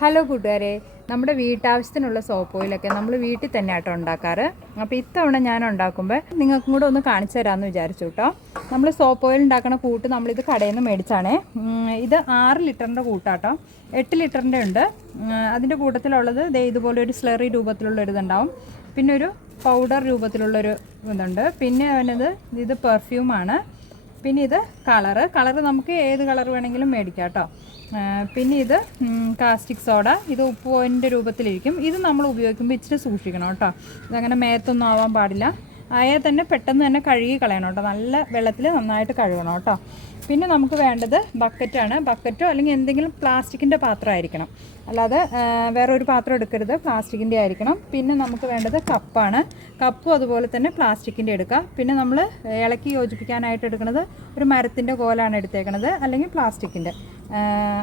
Hello കൂട്ടുകാരെ നമ്മുടെ വീട്ടാവശ്യത്തിനുള്ള soap ഓയിലൊക്കെ നമ്മൾ വീട്ടിൽ തന്നെ ആട്ടോ ഉണ്ടാക്കാറ്. അപ്പോൾ ഇത്തവണ ഞാൻ ഉണ്ടാക്കുമ്പോൾ നിങ്ങൾക്കും കൂടെ ഒന്ന് കാണിച്ചു തരാമെന്ന് വിചാരിച്ചു കേട്ടോ നമ്മൾ സോപ്പ് ഓയിൽ ഉണ്ടാക്കുന്ന കൂട്ട് നമ്മളിത് കടയിൽ നിന്ന് മേടിച്ചാണേ ഇത് ആറ് ലിറ്ററിന്റെ കൂട്ടാട്ടോ. എട്ട് ലിറ്ററിന്റെ ഉണ്ട്. അതിന്റെ കൂട്ടത്തിലുള്ളത് ദേ ഇതുപോലെ ഒരു സ്ലറി രൂപത്തിലുള്ള ഒരു ഇതുണ്ടാവും. പിന്നെ ഒരു പൗഡർ രൂപത്തിലുള്ളൊരു ഇതുണ്ട്. പിന്നെ അവനത് ഇത് പെർഫ്യൂമാണ് പിന്നെ ഇത് കളറ് കളറ് നമുക്ക് ഏത് കളർ വേണമെങ്കിലും മേടിക്കാം കേട്ടോ പിന്നെ ഇത് കാസ്റ്റിക് സോഡ ഇത് ഉപ്പ് പോയിന്റെ രൂപത്തിലിരിക്കും. ഇത് നമ്മൾ ഉപയോഗിക്കുമ്പോൾ ഇച്ചിരി സൂക്ഷിക്കണം കേട്ടോ. ഇതങ്ങനെ മേത്തൊന്നും ആവാൻ പാടില്ല. ആയാൽ തന്നെ പെട്ടെന്ന് തന്നെ കഴുകി കളയണം കേട്ടോ. നല്ല വെള്ളത്തിൽ നന്നായിട്ട് കഴുകണം കേട്ടോ. പിന്നെ നമുക്ക് വേണ്ടത് ബക്കറ്റാണ് ബക്കറ്റോ അല്ലെങ്കിൽ എന്തെങ്കിലും പ്ലാസ്റ്റിക്കിന്റെ പാത്രമായിരിക്കണം അല്ലാതെ വേറെ ഒരു പാത്രം എടുക്കരുത്. പ്ലാസ്റ്റിക്കിന്റെ ആയിരിക്കണം. പിന്നെ നമുക്ക് വേണ്ടത് കപ്പാണ്. കപ്പും അതുപോലെ തന്നെ പ്ലാസ്റ്റിക്കിന്റെ എടുക്കുക. പിന്നെ നമ്മൾ ഇളക്കി യോജിപ്പിക്കാനായിട്ട് എടുക്കുന്നത് ഒരു മരത്തിന്റെ കോലാണ് എടുത്തേക്കണത്. അല്ലെങ്കിൽ പ്ലാസ്റ്റിക്കിന്റെ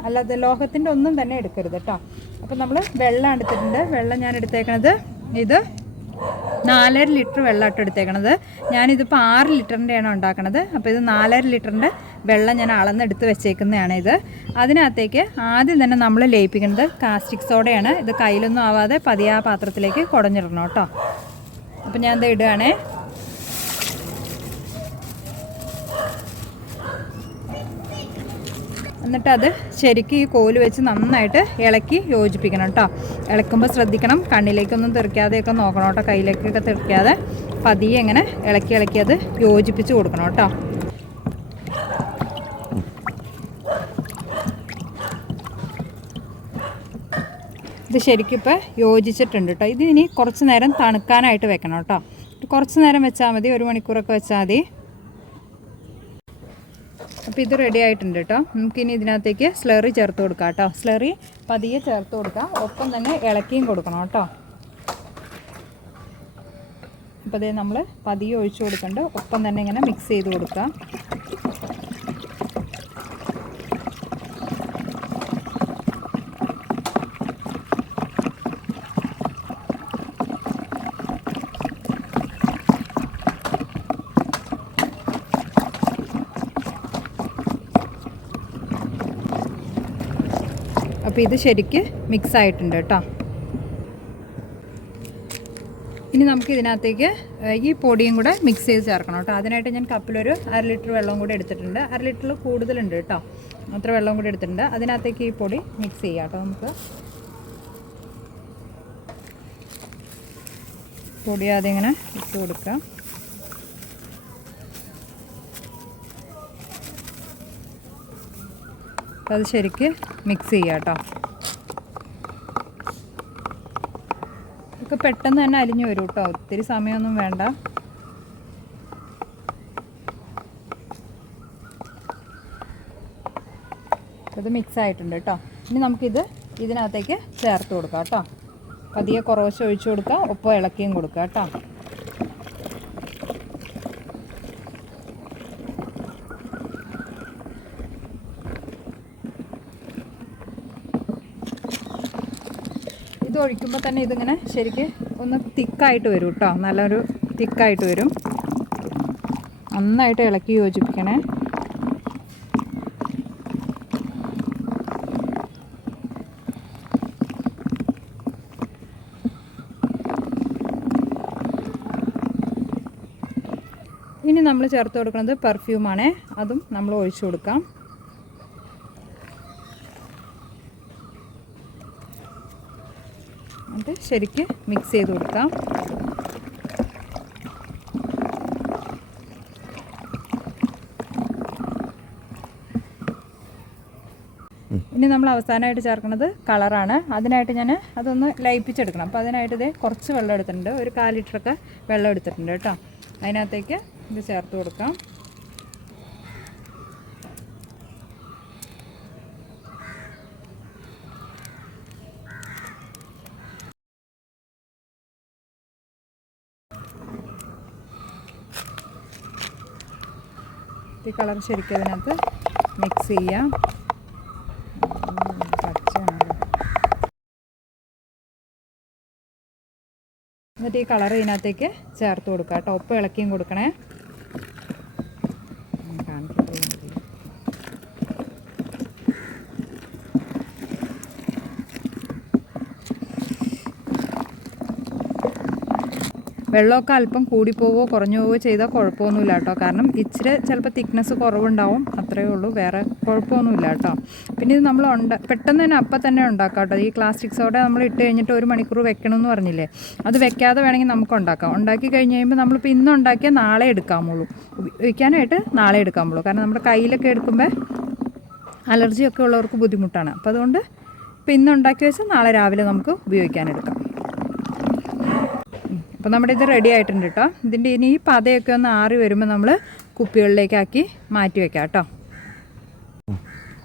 അല്ലാതെ ലോഹത്തിന്റെ ഒന്നും തന്നെ എടുക്കരുത് കേട്ടോ. അപ്പോൾ നമ്മൾ വെള്ളം എടുത്തിട്ടുണ്ട്. വെള്ളം ഞാൻ എടുത്തേക്കണത് ഇത് നാലര ലിറ്റർ വെള്ളമായിട്ട് എടുത്തേക്കണത്. ഞാനിതിപ്പോൾ ആറ് ലിറ്ററിന്റെയാണ് ഉണ്ടാക്കണത്. അപ്പോൾ ഇത് നാലര ലിറ്ററിന്റെ വെള്ളം ഞാൻ അളന്നെടുത്ത് വെച്ചേക്കുന്നതാണ് ഇത്. അതിനകത്തേക്ക് ആദ്യം തന്നെ നമ്മൾ ലയിപ്പിക്കുന്നത് കാസ്റ്റിക് സോഡയാണ്. ഇത് കയ്യിലൊന്നും ആവാതെ പതിയെ പാത്രത്തിലേക്ക് കുടഞ്ഞിടണം കേട്ടോ. അപ്പോൾ ഞാൻ ഇത് ഇടുകയാണേ. എന്നിട്ട് അത് ശരിക്കും ഈ കോൽ വെച്ച് നന്നായിട്ട് ഇളക്കി യോജിപ്പിക്കണം കേട്ടോ ഇളക്കുമ്പോൾ ശ്രദ്ധിക്കണം. കണ്ണിലേക്കൊന്നും തെറിക്കാതെയൊക്കെ നോക്കണം കേട്ടോ കയ്യിലേക്കൊക്കെ തെറിക്കാതെ പതിയെ ഇങ്ങനെ ഇളക്കി ഇളക്കി അത് യോജിപ്പിച്ച് കൊടുക്കണം കേട്ടോ ഇത് ശരിക്കും ഇപ്പോൾ യോജിച്ചിട്ടുണ്ട് കേട്ടോ ഇത് ഇനി കുറച്ച് നേരം തണുക്കാനായിട്ട് വെക്കണം കേട്ടോ കുറച്ച് നേരം വെച്ചാൽ മതി. ഒരു മണിക്കൂറൊക്കെ വെച്ചാൽ മതി. അപ്പോൾ ഇത് റെഡി ആയിട്ടുണ്ട് കേട്ടോ നമുക്കിനി ഇതിനകത്തേക്ക് സ്ലറി ചേർത്ത് കൊടുക്കാം കേട്ടോ സ്ലറി പതിയെ ചേർത്ത് കൊടുക്കാം. ഒപ്പം തന്നെ ഇളക്കിയും കൊടുക്കണം കേട്ടോ അപ്പോൾ അതേ നമ്മൾ പതിയെ ഒഴിച്ചു കൊടുക്കേണ്ട. ഒപ്പം തന്നെ ഇങ്ങനെ മിക്സ് ചെയ്ത് കൊടുക്കാം. അപ്പോൾ ഇത് ശരിക്ക് മിക്സ് ആയിട്ടുണ്ട് കേട്ടോ. ഇനി നമുക്ക് ഇതിനകത്തേക്ക് ഈ പൊടിയും കൂടെ മിക്സ് ചെയ്ത് ചേർക്കണം കേട്ടോ. അതിനായിട്ട് ഞാൻ കപ്പിലൊരു അര ലിറ്റർ വെള്ളം കൂടി എടുത്തിട്ടുണ്ട്. അര ലിറ്ററിൽ കൂടുതലുണ്ട് കേട്ടോ. അത്ര വെള്ളം കൂടി എടുത്തിട്ടുണ്ട്. അതിനകത്തേക്ക് ഈ പൊടി മിക്സ് ചെയ്യാം കേട്ടോ നമുക്ക്. പൊടി ആദ്യം ഇങ്ങനെ ഇട്ട് കൊടുക്കാം. അത് ശരിക്ക് മിക്സ് ചെയ്യാം കേട്ടോ. ഇതൊക്കെ പെട്ടെന്ന് തന്നെ അലിഞ്ഞു വരും കേട്ടോ. ഒത്തിരി സമയമൊന്നും വേണ്ട. ഇത് മിക്സ് ആയിട്ടുണ്ട് കേട്ടോ. ഇനി നമുക്കിത് ഇതിനകത്തേക്ക് ചേർത്ത് കൊടുക്കാം കേട്ടോ. പതിയെ കുറവശം ഒഴിച്ചു കൊടുക്കാം. ഒപ്പം ഇളക്കിയും കൊടുക്കാം കേട്ടോ. ഇത് ഒഴിക്കുമ്പോൾ തന്നെ ഇതിങ്ങനെ ശരിക്ക് ഒന്ന് തിക്കായിട്ട് വരും കേട്ടോ നല്ലൊരു തിക്കായിട്ട് വരും. നന്നായിട്ട് ഇളക്കി യോജിപ്പിക്കണേ. ഇനി നമ്മൾ ചേർത്ത് കൊടുക്കുന്നത് പെർഫ്യൂമാണേ അതും നമ്മൾ ഒഴിച്ചു കൊടുക്കാം. എന്നിട്ട് ശരിക്ക് മിക്സ് ചെയ്ത് കൊടുക്കാം. ഇനി നമ്മൾ അവസാനമായിട്ട് ചേർക്കുന്നത് കളറാണ് അതിനായിട്ട് ഞാൻ അതൊന്ന് ലയിപ്പിച്ചെടുക്കണം. അപ്പോൾ അതിനായിട്ട് ഇത് കുറച്ച് വെള്ളം എടുത്തിട്ടുണ്ട്. ഒരു കാൽ ലിറ്ററൊക്കെ വെള്ളം എടുത്തിട്ടുണ്ട് കേട്ടോ. അതിനകത്തേക്ക് ഇത് ചേർത്ത് കൊടുക്കാം. ഈ കളർ ശരിക്കും അതിനകത്ത് മിക്സ് ചെയ്യാം. എന്നിട്ട് ഈ കളർ ഇതിനകത്തേക്ക് ചേർത്ത് കൊടുക്കുക ടോപ്പ് ഇളക്കിയും കൊടുക്കണേ. വെള്ളമൊക്കെ അല്പം കൂടിപ്പോവോ കുറഞ്ഞു പോവോ ചെയ്താൽ കുഴപ്പമൊന്നുമില്ല കേട്ടോ. കാരണം ഇച്ചിരി ചിലപ്പോൾ തിക്നെസ് കുറവുണ്ടാവും അത്രയേ ഉള്ളൂ. വേറെ കുഴപ്പമൊന്നുമില്ല കേട്ടോ. പിന്നെ ഇത് നമ്മൾ ഉണ്ട പെട്ടെന്ന് തന്നെ അപ്പം തന്നെ ഉണ്ടാക്കാം കേട്ടോ. ഈ പ്ലാസ്റ്റിക് സോഡ നമ്മൾ ഇട്ട് കഴിഞ്ഞിട്ട് ഒരു മണിക്കൂർ വെക്കണമെന്ന് പറഞ്ഞില്ലേ? അത് വെക്കാതെ വേണമെങ്കിൽ നമുക്ക് ഉണ്ടാക്കാം. ഉണ്ടാക്കി കഴിഞ്ഞ് കഴിയുമ്പോൾ നമ്മളിപ്പോൾ ഇന്ന് ഉണ്ടാക്കിയാൽ നാളെ എടുക്കാമുള്ളൂ ഉപയോഗിക്കാനായിട്ട് നാളെ എടുക്കാമുള്ളൂ കാരണം നമ്മുടെ കയ്യിലൊക്കെ എടുക്കുമ്പോൾ അലർജിയൊക്കെ ഉള്ളവർക്ക് ബുദ്ധിമുട്ടാണ്. അപ്പോൾ അതുകൊണ്ട് ഇപ്പം ഇന്ന് ഉണ്ടാക്കി വെച്ചാൽ നാളെ രാവിലെ നമുക്ക് ഉപയോഗിക്കാനെടുക്കാം അപ്പോൾ നമ്മുടെ ഇത് റെഡി ആയിട്ടുണ്ട് കേട്ടോ ഇതിന്റെ ഇനി ഈ പതയൊക്കെ ഒന്ന് ആറി വരുമ്പോൾ നമ്മൾ കുപ്പികളിലേക്കാക്കി മാറ്റി വെക്കാം കേട്ടോ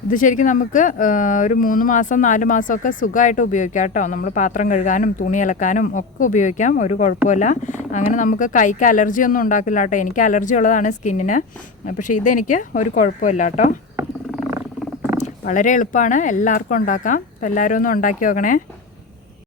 ഇത് ശരിക്കും നമുക്ക് ഒരു മൂന്ന് മാസം നാല് മാസമൊക്കെ സുഖമായിട്ട് ഉപയോഗിക്കാം കേട്ടോ നമ്മൾ പാത്രം കഴുകാനും തുണി അലക്കാനും ഒക്കെ ഉപയോഗിക്കാം. ഒരു കുഴപ്പമില്ല. അങ്ങനെ നമുക്ക് കൈക്ക് അലർജി ഒന്നും ഉണ്ടാക്കില്ല കേട്ടോ എനിക്ക് അലർജി ഉള്ളതാണ് സ്കിന്നിന്. പക്ഷേ ഇതെനിക്ക് ഒരു കുഴപ്പമില്ല കേട്ടോ വളരെ എളുപ്പമാണ്. എല്ലാവർക്കും ഉണ്ടാക്കാം. എല്ലാവരും ഒന്ന് ഉണ്ടാക്കി നോക്കണേ.